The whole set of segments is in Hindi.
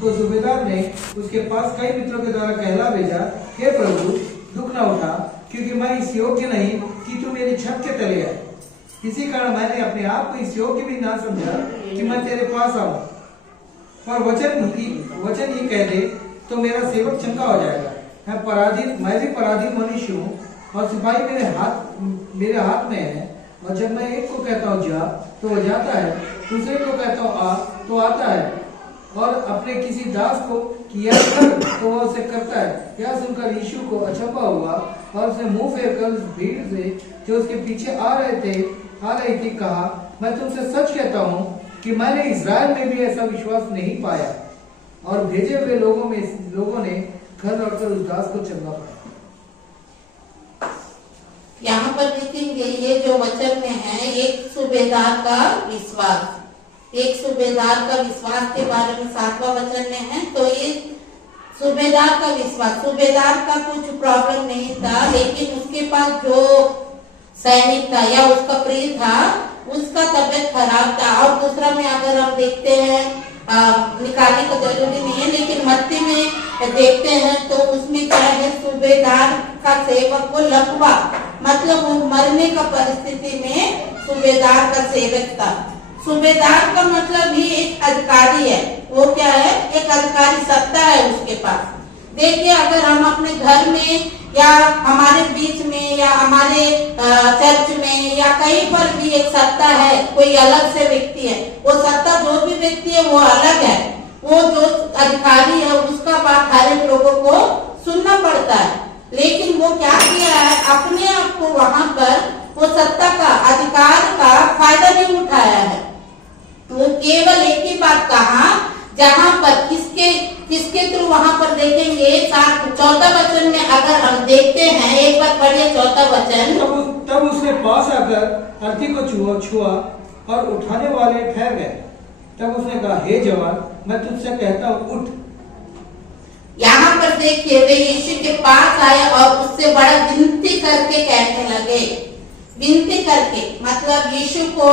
तो सूबेदार ने उसके पास कई मित्रों के द्वारा कहला भेजा, हे प्रभु, दुख न उठा, क्योंकि मैं इस योग्य नहीं कि तू मेरी छत के तले आए। इसी कारण मैंने अपने आप को इस योग्य भी ना समझा कि मैं तेरे पास आऊं। पर वचन ही कह दे तो मेरा सेवक चंगा हो जाएगा। मैं भी पराधीन मनुष्य हूँ, और सिपाही मेरे हाथ में है। और जब मैं एक को कहता हूँ जा, तो वो जाता है, दूसरे को कहता हूँ आ, तो आता है, और अपने किसी दास को किया कर, तो वह उसे करता है। यह सुनकर यीशु को अचंभा हुआ, और उसने मुंह फेर कर भीड़ से जो उसके पीछे आ रही थी कहा, मैं तुमसे सच कहता हूँ कि मैंने इज़राइल में भी ऐसा विश्वास नहीं पाया। और भेजे हुए लोगों ने घर लौटकर उस दास को चंगा पाया। यहाँ पर देखेंगे ये जो वचन में है, एक सूबेदार का विश्वास के बारे में 7वां वचन में है। तो ये सूबेदार का विश्वास, सूबेदार का कुछ प्रॉब्लम नहीं था, लेकिन उसके पास जो सैनिक था या उसका प्रिय था, उसका तबियत खराब था। और दूसरा में अगर हम देखते हैं, निकालने को जरूरी नहीं है, लेकिन मत्ती में देखते हैं तो उसमें क्या है, सूबेदार का सेवक को लकवा, मतलब वो मरने का परिस्थिति में सूबेदार का सेवक था। सूबेदार का मतलब ही एक अधिकारी है। वो क्या है, एक अधिकारी सत्ता है उसके पास। देखिए, अगर हम अपने घर में या हमारे बीच में या हमारे चर्च में या कहीं पर भी एक सत्ता है, कोई अलग से व्यक्ति है, वो सत्ता जो भी व्यक्ति है वो अलग है। वो जो अधिकारी है उसका बात हर एक लोगों को सुनना पड़ता है। लेकिन वो क्या किया है, अपने आप को वहां पर वो सत्ता का, अधिकार का फायदा नहीं उठाया है। वो केवल एक ही बात कहा, जहां पर किसके थ्रू, वहां पर देखेंगे 4 वचन में अगर हम देखते हैं, एक बार पढ़िए 4 वचन। तब उसने पास आकर अर्थी को छुआ और उठाने वाले ठहर गए। तब उसने कहा, हे जवान, मैं तुझसे कहता हूँ, उठ। यहाँ पर देखिए, वे यीशु के पास आए और उससे बड़ा विनती करके कहने लगे। विनती करके मतलब यीशु को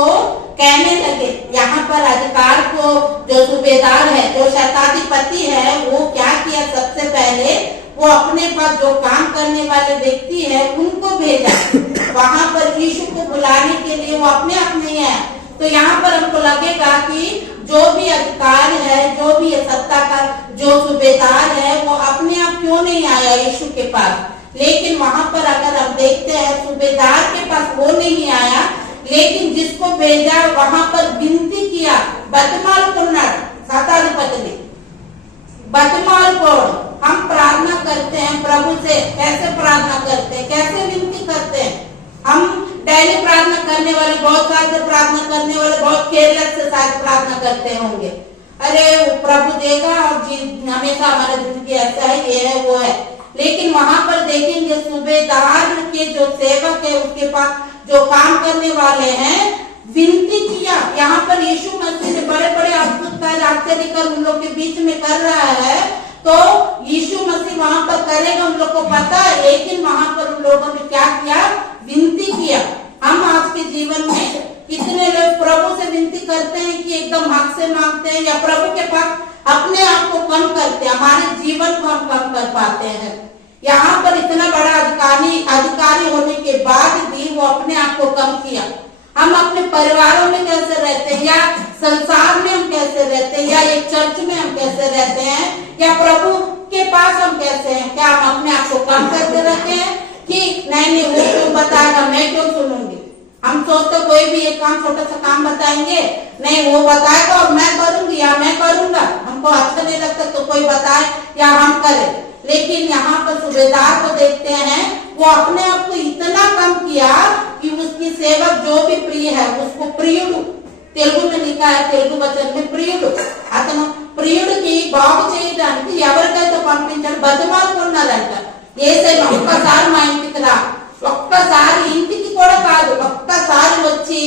कहने लगे। यहाँ पर अधिकार को, जो सूबेदार है, जो शताधिपति है, वो क्या किया, सबसे पहले वो अपने पास जो काम करने वाले व्यक्ति है उनको भेजा वहां पर यीशु को बुलाने के लिए। वो अपने आप नहीं आया। तो यहाँ पर हमको लगेगा कि जो भी अधिकार है, जो भी सत्ता का जो सूबेदार है, वो अपने आप क्यों नहीं आया यीशु के पास। लेकिन वहां पर अगर हम देखते हैं, सूबेदार के पास वो नहीं आया, लेकिन जिसको भेजा वहां पर विनती किया, बदमाल कुन्नड़ शताधिपति ने, बदमाल को हम प्रार्थना करते हैं प्रभु से, कैसे प्रार्थना करते हैं, कैसे विनती करते हैं। हम डेली प्रार्थना करने वाले, बहुत सारे प्रार्थना करने वाले बहुत केयरलेस से शायद प्रार्थना करते होंगे, अरे प्रभु देगा और हमेशा हमारे जिंदगी ऐसा है, ये है वो है। लेकिन वहां पर देखेंगे सूबेदार के जो सेवक है, उसके पास जो काम करने वाले हैं, विनती किया। यहाँ पर यीशु मसीह ने बड़े बड़े अद्भुत कार्य आश्चर्य कर उन लोग के बीच में कर रहा है। तो यीशु मसीह वहां पर करेगा, उन लोग को पता है। लेकिन वहां पर उन लोगों ने क्या किया, विनती किया। हम आज के जीवन में कितने लोग प्रभु से विनती करते हैं कि एकदम हक से मांगते हैं, या प्रभु के पास अपने आप को कम करते हैं, हमारे जीवन को हम कम कर पाते हैं। यहाँ पर इतना बड़ा अधिकारी होने के बाद भी वो अपने आप को कम किया। हम अपने परिवारों में कैसे रहते हैं, या संसार में हम कैसे रहते हैं, या एक चर्च में हम कैसे रहते हैं, या प्रभु के पास हम कैसे हैं। क्या हम अपने आप को कम करते रहते हैं कि नहीं वो क्यों बताएगा, मैं क्यों सुनूंगी। हम सोचते कोई भी एक काम, छोटा सा काम बताएंगे, नहीं वो बताएगा और मैं करूंगी या मैं करूंगा, हमको अच्छा नहीं लगता तो कोई बताए या हम करें। लेकिन यहाँ पर सूबेदार को देखते हैं, वो अपने आप को इतना कम किया कि उसकी सेवक जो भी प्रिय है उसको प्रियुడు, तेलुगु में लिखा है, तेलुगु वचन में प्रियुడు, అతను ప్రియుడికి బాగు చేయడానికి ఎవరికైతే పంపించాడు బతిమాలుకున్నారంట। యేసయ్య ఒక్కసారి మా ఇంటికి రా, ఒక్కసారి ఇంటికి కూడా కాదు, ఒక్కసారి వచ్చి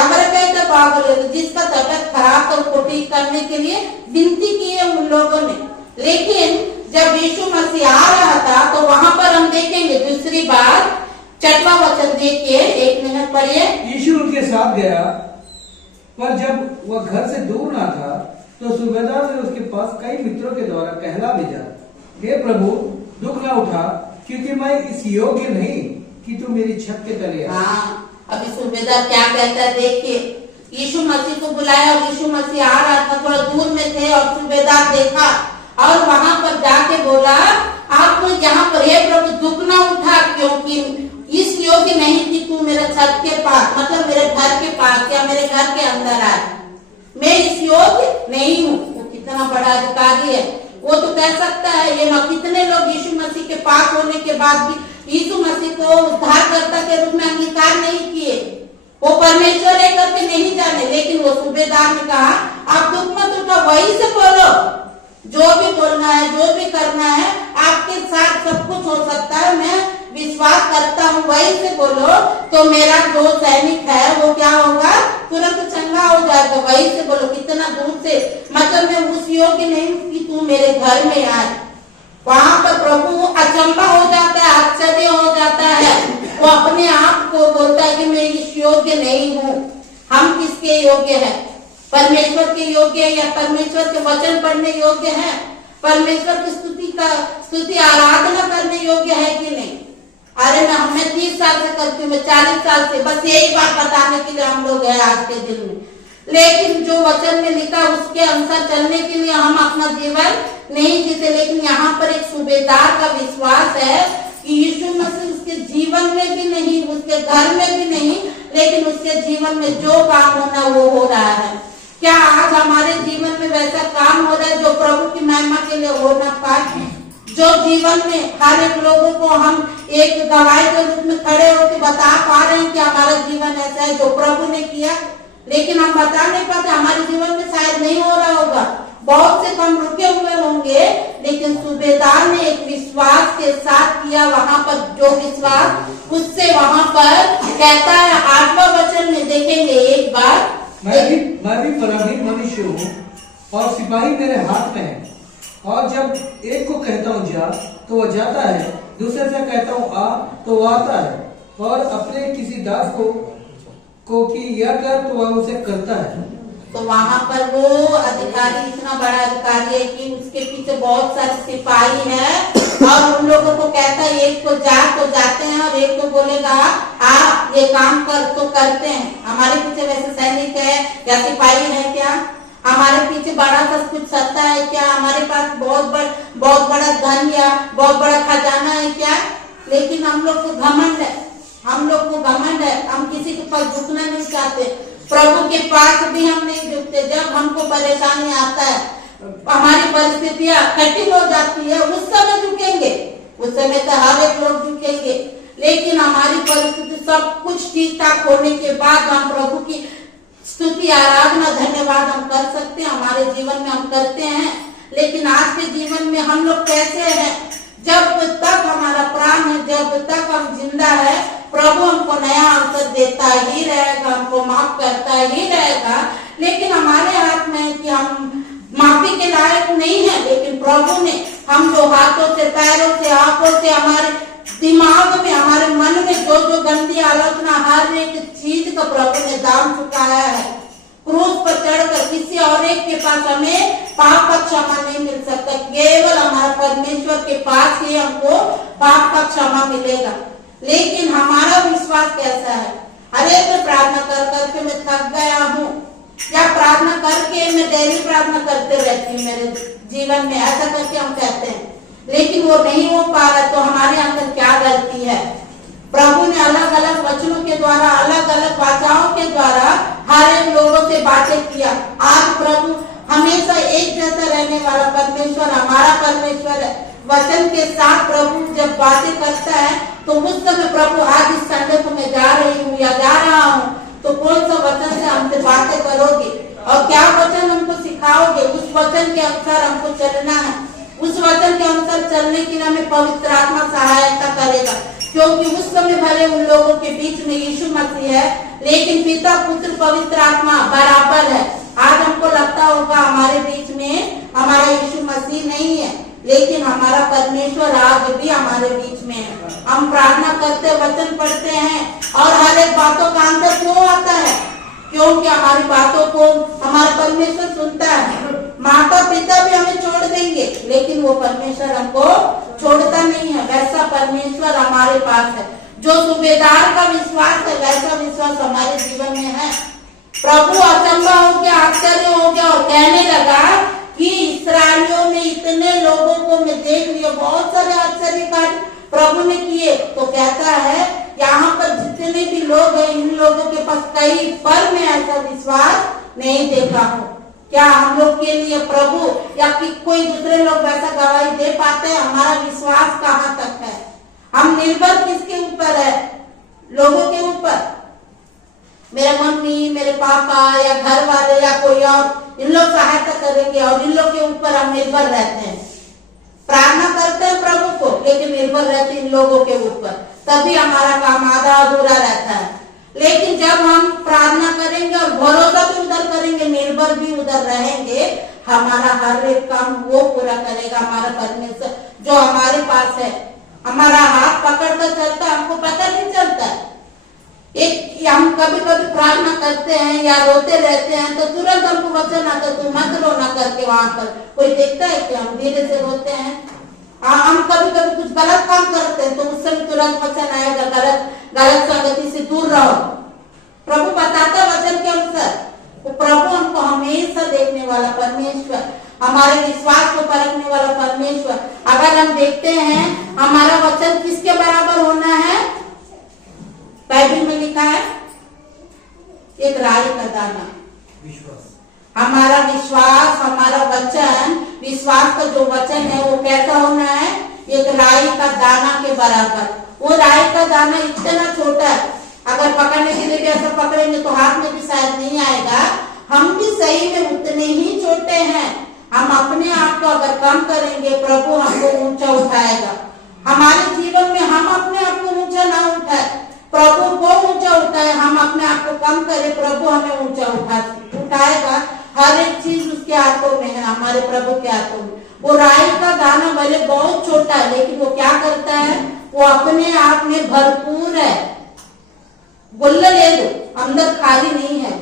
ఎవరికైతే బాగోలేదు, जिसका तबीयत खराब तो उसको ठीक करने के लिए विनती की है उन लोगों ने। लेकिन जब यीशु मसीह आ रहा था तो वहां पर हम देखेंगे दूसरी बार 6वां वचन देखिए, 1 मिनट पढ़िए। यीशु उनके साथ गया, पर जब वह घर से दूर ना था तो सूबेदार ने उसके पास कई मित्रों के द्वारा कहला भेजा, हे प्रभु दुख न उठा, क्योंकि मैं इस योग्य नहीं कि तू मेरी छत के तले आ। हाँ, अभी सूबेदार क्या कहता है देखिए, यीशु मसीह को बुलाया और यीशु मसीह आ रहा था, थोड़ा दूर में थे और सूबेदार देखा और वहां पर जाके बोला, आपको यहाँ पर हे प्रभु दुख न उठा, क्योंकि इस योग्य नहीं कि तू मेरे छत के पास, मतलब मेरे घर के पास या मेरे घर के अंदर आए, मैं इस योग्य नहीं हूँ। वो कितना बड़ा अधिकारी है, वो तो कह सकता है। ये कितने लोग यीशु मसीह के पास होने के बाद भी यीशु मसीह को उद्धारकर्ता के रूप में अंगीकार नहीं किए, वो परमेश्वर है करके नहीं जाने, लेकिन वो सूबेदार ने कहा आप दुख मत उठा, वही से बोलो, जो भी बोलना है, जो भी करना है, आपके साथ सब कुछ हो सकता है, मैं विश्वास करता हूँ, वही से बोलो तो मेरा जो सैनिक है वो क्या होगा, तुरंत चंगा हो जाएगा। वही से बोलो, कितना दूर से, मतलब मैं उस योग्य नहीं कि तू मेरे घर में आए। वहां पर प्रभु अचंबा हो जाता है, आश्चर्य हो जाता है, वो अपने आप को बोलता है कि मैं इस योग्य नहीं हूँ। हम किसके योग्य है? परमेश्वर के योग्य है या परमेश्वर के वचन पढ़ने योग्य है? परमेश्वर की स्तुति आराधना करने योग्य है कि नहीं? अरे मैं 30 साल से करती हूँ, मैं 40 साल से, बस यही बात बताने के लिए हम लोग हैं आज के दिन में, लेकिन जो वचन में लिखा उसके अनुसार चलने के लिए हम अपना जीवन नहीं जीते। लेकिन यहाँ पर एक सूबेदार का विश्वास है कि यीशु मसीह उसके जीवन में भी नहीं, उसके घर में भी नहीं, लेकिन उसके जीवन में जो काम होना वो हो रहा है। क्या आज हमारे जीवन में वैसा काम हो रहा है जो प्रभु की महिमा के लिए होना पाए? जो जीवन में हर एक लोगों को हम एक गवाही के रूप में खड़े होकर बता पा रहे हैं कि हमारा जीवन ऐसा है जो प्रभु ने किया, लेकिन हम बता नहीं पाते। हमारे जीवन में शायद नहीं हो रहा होगा, बहुत से कम रुके हुए होंगे, लेकिन सूबेदार ने एक विश्वास के साथ किया। वहां पर जो विश्वास, उससे वहां पर कहता है 8वां वचन में देखेंगे एक बार, मैं भी पराधीन मनुष्य हूँ और सिपाही मेरे हाथ में है, और जब एक को कहता हूँ जा तो वह जाता है, दूसरे से कहता हूँ आ तो वह आता है, और अपने किसी दास को कि यह कर तो वह उसे करता है। तो वहां पर वो अधिकारी इतना बड़ा अधिकारी है कि उसके पीछे बहुत सारे सिपाही हैं और उन लोगों को कहता है एक को जा तो जाते हैं और एक को बोलेगा आ ये काम कर तो करते हैं। हमारे पीछे वैसे सैनिक है या सिपाही है क्या? हमारे पीछे बड़ा सा कुछ सत्ता है क्या? हमारे पास बहुत बड़ा धन या बहुत बड़ा खजाना है क्या? लेकिन हम लोग को घमंड है, हम लोग को घमंड है, हम किसी के पास झुकना नहीं चाहते। प्रभु के पास भी हम नहीं झुकते। जब हमको परेशानी आता है, हमारी परिस्थितियां कठिन हो जाती है, उस समय झुकेंगे, उस समय तो हर एक लोग झुकेंगे। लेकिन हमारी परिस्थिति सब कुछ ठीक ठाक होने के बाद हम प्रभु की स्तुति आराधना धन्यवाद हम कर सकते हैं, हमारे जीवन में हम करते हैं। लेकिन आज के जीवन में हम लोग कैसे हैं? जब तक हमारा प्राण है, जब तक हम जिंदा है, प्रभु हमको नया अवसर देता ही रहेगा, हमको माफ करता ही रहेगा। लेकिन हमारे हाथ में है कि हम माफी के लायक नहीं है, लेकिन प्रभु ने हम जो हाथों से, पैरों से, आंखों से, हमारे दिमाग में, हमारे मन में जो जो गंदी आलोचना, हर एक चीज का प्रभु ने दाम चुकाया है। क्रूस पर चढ़कर किसी और एक के पास हमें पाप का क्षमा नहीं मिल सकता, केवल हमारा परमेश्वर के पास ही हमको पाप का क्षमा मिलेगा। लेकिन हमारा विश्वास कैसा है? अरे मैं प्रार्थना कर करके मैं थक गया हूँ, या प्रार्थना करके मैं डेली प्रार्थना करते रहती हूँ मेरे जीवन में, ऐसा करके हम कहते हैं, लेकिन वो नहीं हो पा रहा। तो हमारे अंदर क्या गलती है? प्रभु ने अलग अलग वचनों के द्वारा, अलग अलग वाचाओं के द्वारा हर एक लोगों से बातें किया। आज प्रभु हमेशा एक जैसा रहने वाला परमेश्वर हमारा परमेश्वर है। वचन के साथ प्रभु जब बातें करता है तो उस समय प्रभु आज इस संडे को मैं जा रही हूँ या जा रहा हूँ, तो कौन सा वचन से हमसे बातें करोगे और क्या वचन हमको सिखाओगे? उस वचन के अनुसार हमको चलना है। उस वचन के अनुसार चलने के लिए हमें पवित्र आत्मा सहायता करेगा, क्योंकि उस समय भले उन लोगों के बीच में यीशु मसीह है, लेकिन पिता, पुत्र, पवित्र आत्मा बराबर है। आज हमको लगता होगा हमारे बीच में हमारा यीशु मसीह नहीं है, लेकिन हमारा परमेश्वर आज भी हमारे बीच में है। हम प्रार्थना करते, वचन पढ़ते हैं और हर एक बातों का आंसर क्यों आता है? क्योंकि हमारी बातों को हमारा परमेश्वर सुनता है। माता पिता भी हमें छोड़ देंगे, लेकिन वो परमेश्वर हमको छोड़ता नहीं है। वैसा परमेश्वर हमारे पास है। जो सूबेदार का विश्वास है, वैसा विश्वास हमारे जीवन में है। प्रभु अचंभा हो गया, आश्चर्य हो गया और कहने लगा कि इस्राएलियों में इतने लोगों को मैं देख लिया, बहुत सारे आश्चर्य कार्य प्रभु ने किए। तो कहता है यहाँ पर जितने भी लोग हैं, इन लोगों के पास कई पर मैं ऐसा विश्वास नहीं देखा हूँ। क्या हम लोग के लिए प्रभु या कि कोई दूसरे लोग वैसा गवाही दे पाते हैं? हमारा विश्वास कहाँ तक है? हम निर्भर किसके ऊपर है? लोगों के ऊपर, मेरे मम्मी, मेरे पापा या घर वाले या कोई और, इन लोग सहायता करेंगे और इन लोग के ऊपर हम निर्भर रहते हैं। प्रार्थना करते हैं प्रभु को, लेकिन निर्भर रहते इन लोगों के ऊपर, तभी हमारा काम आधा अधूरा रहता है। लेकिन जब हम प्रार्थना करेंगे और भरोसा भी उधर करेंगे, निर्भर भी उधर रहेंगे, हमारा हर एक काम वो पूरा करेगा। हमारा परमेश्वर जो हमारे पास है, हमारा हाथ पकड़ कर चलता है, हमको पता नहीं चलता है। एक हम कभी कभी प्रार्थना करते हैं या रोते रहते हैं तो तुरंत हमको वचन आता, तू मत रोना करके वहां पर कोई देखता है कि हम धीरे से रोते हैं। हम कभी कभी कुछ गलत काम करते हैं तो उस समय तुरंत वचन आएगा, गलत संगति से दूर रहो। प्रभु बताता वचन के अनुसार। तो प्रभु हमको हमेशा देखने वाला परमेश्वर, हमारे विश्वास को परखने वाला परमेश्वर। अगर हम देखते हैं हमारा वचन किसके बराबर होना है? बाइबल में लिखा है एक राई का दाना। विश्वास, हमारा विश्वास, हमारा वचन, विश्वास का जो वचन है वो कैसा होना है? एक राई का दाना के बराबर। वो राई का दाना इतना छोटा है, अगर पकड़ने के लिए भी ऐसा पकड़ेंगे तो हाथ में भी शायद नहीं आएगा। हम भी सही में उतने ही छोटे हैं। हम अपने आप को अगर कम करेंगे, प्रभु हमको ऊंचा उठाएगा। हमारे जीवन में हम अपने आप को ऊंचा ना उठाए, प्रभु को ऊंचा उठाए। हम अपने आप को कम करें, प्रभु हमें ऊंचा उठाएगा। हर एक चीज उसके हाथों में है, हमारे प्रभु के हाथों में। वो राई का दाना भले बहुत छोटा है, लेकिन वो क्या करता है? वो अपने आप में भरपूर है। गुल्ल ले लो, अंदर खाली नहीं है।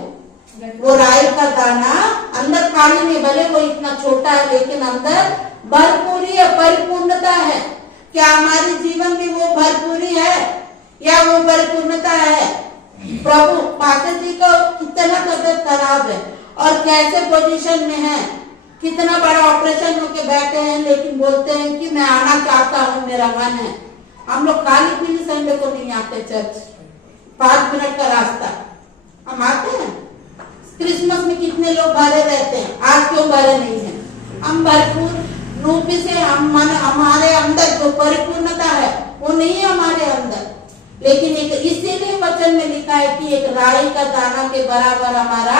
वो राई का दाना अंदर खाली नहीं, भले वो इतना छोटा है, लेकिन अंदर भरपूरी है, परिपूर्णता है। क्या हमारे जीवन में वो भरपूरी है या वो परिपूर्णता है? प्रभु माता जी का कितना तबियत खराब है और कैसे पोजीशन में है, कितना बड़ा ऑपरेशन होके बैठे हैं, लेकिन बोलते हैं कि मैं आना चाहता हूँ, मेरा मन है। हम लोग खाली पीली संडे को नहीं आते चर्च, 5 मिनट का रास्ता हम आते हैं। क्रिसमस में कितने लोग भरे रहते हैं, आज क्यों भरे नहीं है? हम भरपूर रूप से हमारे अंदर जो परिपूर्णता है वो नहीं है हमारे अंदर। लेकिन एक इसीलिए वचन में लिखा है कि एक राई का दाना के बराबर हमारा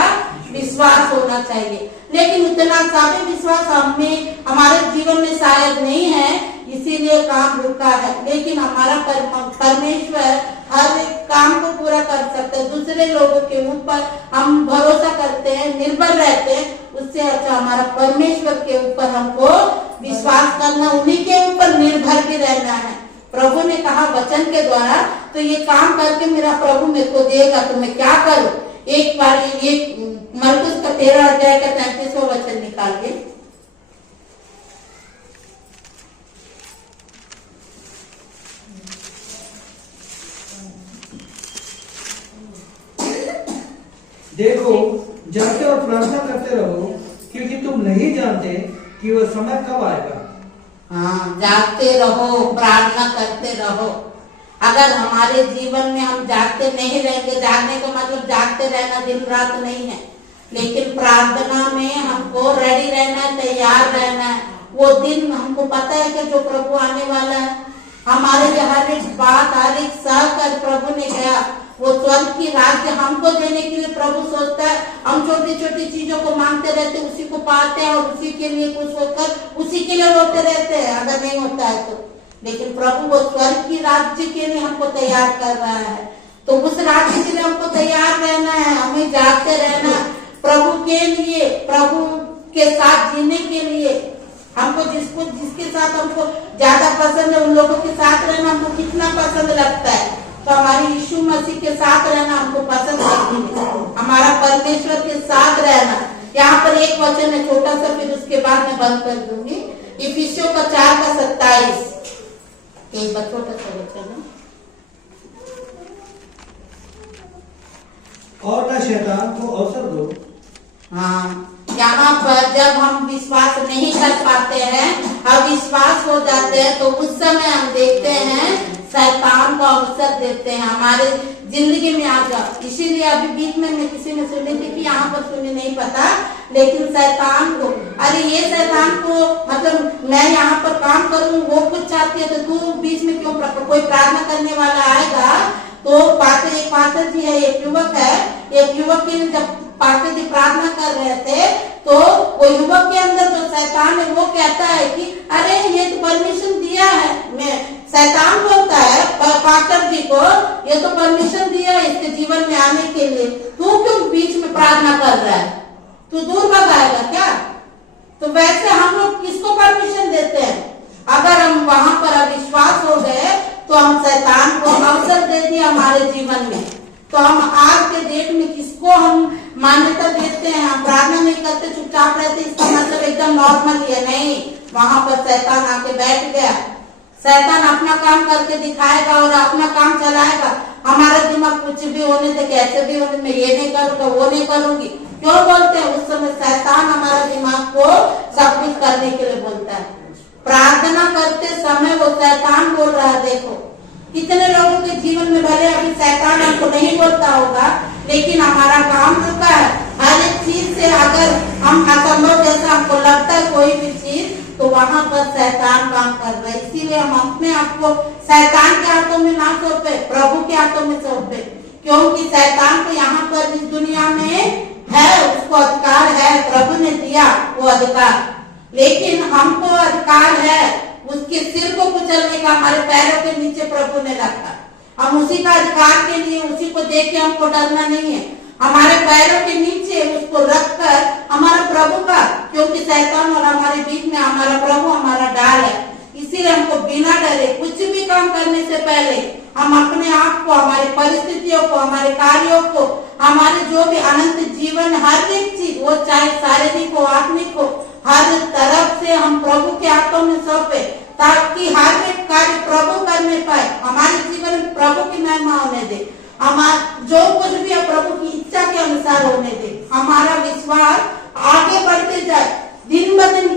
विश्वास होना चाहिए। लेकिन उतना सा भी विश्वास हमें हमारे जीवन में शायद नहीं है, इसीलिए काम रुका है। लेकिन हमारा परमेश्वर हर एक काम को पूरा कर सकते हैं। दूसरे लोगों के ऊपर हम भरोसा करते हैं, निर्भर रहते हैं, उससे अच्छा हमारा परमेश्वर के ऊपर हमको विश्वास करना, उन्हीं के ऊपर निर्भर भी रहना है। प्रभु ने कहा वचन के द्वारा, तो ये काम करके मेरा प्रभु मेरे को देगा तो मैं क्या करूं? एक बार ये मरकुस का 13 अध्याय का 33वां वचन निकालिए। देखो जाते और प्रार्थना करते रहो, क्योंकि तुम नहीं जानते कि वह समय कब आएगा। हाँ, जागते रहो, प्रार्थना करते रहो। अगर हमारे जीवन में हम जागते नहीं रहेंगे, जागने का मतलब जागते रहना दिन रात नहीं है, लेकिन प्रार्थना में हमको रेडी रहना है, तैयार रहना है। वो दिन हमको पता है कि जो प्रभु आने वाला है, हमारे लिए हर एक बात, हर एक सहकर प्रभु ने कहा, वो स्वर्ग की राज्य हमको देने के लिए प्रभु सोचता है। हम छोटी छोटी चीजों को मांगते रहते, उसी को पाते हैं और उसी के लिए खुश होकर उसी के लिए रोते रहते हैं अगर नहीं होता है तो। लेकिन प्रभु वो स्वर्ग की राज्य के लिए हमको तैयार कर रहा है, तो उस राज्य के लिए हमको तैयार रहना है। हमें जागते रहना प्रभु के लिए, प्रभु के साथ जीने के लिए। हमको जिसके साथ हमको ज्यादा पसंद है, उन लोगों के साथ रहना हमको कितना पसंद लगता है। तो हमारे यीशु मसीह के साथ रहना हमको पसंद नहीं है, हमारा परमेश्वर के साथ रहना। यहाँ पर एक वचन है छोटा सा, फिर उसके बाद मैं बंद कर दूंगी। इफिसियों का 4:27 एक बार छोटा सा वचन है। और ना शैतान को अवसर दो। हाँ, यहाँ पर जब हम विश्वास नहीं कर पाते हैं, अविश्वास हो जाते हैं, तो उस समय हम देखते हैं शैतान को अवसर देते हैं हमारे जिंदगी में आ जाओ। इसीलिए अभी बीच में मैं किसी ने सुनी थी कि यहाँ पर सुनी नहीं पता, लेकिन शैतान को, अरे ये शैतान को मतलब मैं यहाँ पर काम करूँ वो कुछ चाहती है, तो तू बीच में क्यों? कोई प्रार्थना करने वाला आएगा तो एक पास्टर जी है, एक युवक है, एक युवक के जब पास्टर जी प्रार्थना कर रहे थे तो वो युवक के अंदर जो शैतान है वो कहता है कि अरे ये तो परमिशन दिया है, मैं शैतान बोलता है पास्टर जी को, ये तो परमिशन दिया है इसके जीवन में आने के लिए, तू क्यों बीच में प्रार्थना कर रहा है? तू दूर भगाएगा क्या? तो वैसे हम लोग किसको परमिशन देते हैं? अगर हम वहां पर अविश्वास हो गए तो हम शैतान को अवसर दे दिया हमारे जीवन में। तो हम आज के डेट में किसको हम मान्यता देते हैं? हम प्रार्थना नहीं करते, चुपचाप रहते, इसका मतलब एकदम नॉर्मल है? नहीं, वहां पर शैतान आके बैठ गया। शैतान अपना काम करके दिखाएगा और अपना काम चलाएगा। हमारा दिमाग कुछ भी होने दे, कैसे भी होने, मैं ये नहीं करूंगा, वो नहीं करूंगी, क्यों बोलते हैं? उस समय शैतान हमारा दिमाग को सब कुछ करने के लिए बोलता है। प्रार्थना करते समय वो शैतान बोल रहा है। देखो कितने लोगों के जीवन में भले अभी शैतान हमको नहीं बोलता होगा, लेकिन हमारा काम रुका है। हर एक चीज से अगर हम असंभव जैसा हमको लगता है कोई भी चीज, तो वहां पर शैतान काम कर रहा है। इसीलिए हम अपने आप को शैतान के हाथों में ना सौंपे, प्रभु के हाथों में सौंपे, क्योंकि शैतान को यहाँ पर इस दुनिया में है, उसको अधिकार है, प्रभु ने दिया वो अधिकार, लेकिन हमको अधिकार है उसके सिर को कुचलने का, हमारे पैरों के नीचे प्रभु ने रखा। हम उसी का अधिकार के लिए, उसी को देख के हमको डरना नहीं है, हमारे पैरों के नीचे उसको रखकर हमारा प्रभु का, क्योंकि शैतान और हमारे बीच में हमारा प्रभु हमारा डाल है। इसीलिए हमको बिना डरे कुछ भी काम करने से पहले हम अपने आप को, हमारी परिस्थितियों को, हमारे कार्यों को, हमारे जो भी अनंत जीवन, हर एक चीज, वो चाहे शारीरिक हो, आत्मिक हो, हर तरफ से हम प्रभु के हाथों में सौंपे, ताकि हर एक कार्य प्रभु करने पाए, हमारे जीवन में प्रभु की महिमा होने दे, हमारा जो कुछ भी है प्रभु की इच्छा के अनुसार होने दे। हमारा विश्वास आगे बढ़ते जाए, दिन ब दिन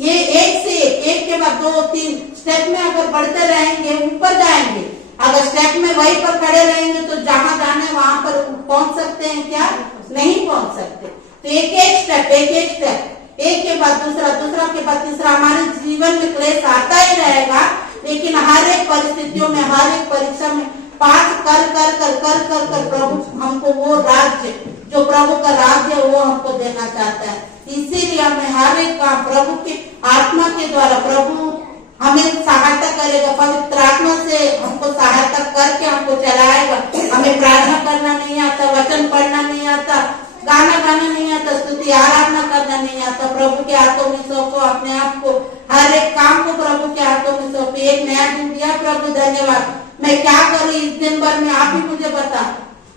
ये एक से एक के बाद 2-3 स्टेप में अगर बढ़ते रहेंगे, ऊपर जाएंगे। अगर स्टेप में वहीं पर खड़े रहेंगे तो जहां जाने वहां पर पहुंच सकते हैं क्या? नहीं पहुंच सकते। तो एक एक स्टेप, एक के बाद दूसरा, दूसरा के बाद तीसरा, हमारे जीवन में क्लेश आता ही रहेगा, लेकिन हर एक परिस्थितियों में, हर एक परीक्षा में पास कर कर कर कर कर कर प्रभु हमको वो राज्य, जो प्रभु का राज्य है, वो हमको देना चाहता है। इसीलिए हमें हर एक काम प्रभु की आत्मा के द्वारा, प्रभु हमें सहायता करेगा, पवित्र आत्मा से हमको सहायता करके हमको चलाएगा। हमें प्रार्थना करना नहीं आता, वचन पढ़ना नहीं आता, गाना गाना नहीं आता, स्तुति आराधना करना नहीं आता, प्रभु के हाथों में सौंपो अपने आप को, हर एक काम को प्रभु के हाथों में सौंपो। एक नया दिन दिया प्रभु, धन्यवाद। मैं क्या करूँ इस दिन भर में, आप ही मुझे बता।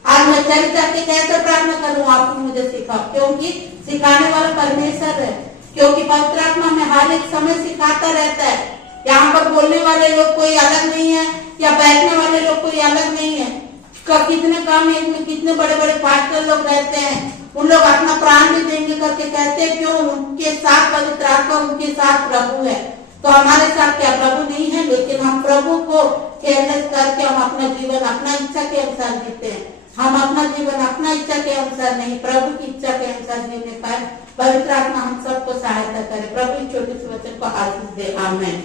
आज मैं चल करके कैसे प्रार्थना करूँ, आप ही मुझे सिखाओ, क्योंकि सिखाने वाला परमेश्वर है, क्योंकि पवित्र आत्मा में हर एक समय सिखाता रहता है। यहाँ पर बोलने वाले लोग कोई अलग नहीं है, या बैठने वाले लोग कोई अलग नहीं है। कितने काम है इसमें, कितने बड़े बड़े पास्टर लोग रहते हैं, उन लोग अपना प्राण भी देंगे करके कहते हैं, क्यों? उनके साथ पवित्र आत्मा, उनके साथ प्रभु है। तो हमारे साथ क्या प्रभु नहीं है? लेकिन हम प्रभु को केयरलेस करके हम अपना जीवन अपना इच्छा के अनुसार जीते हैं। हम अपना जीवन अपना इच्छा के अनुसार नहीं, प्रभु की इच्छा के अनुसार जीने पाए। पवित्र आत्मा हम सबको सहायता करे। प्रभु छोटे से वचन को आशीष दे। आमीन।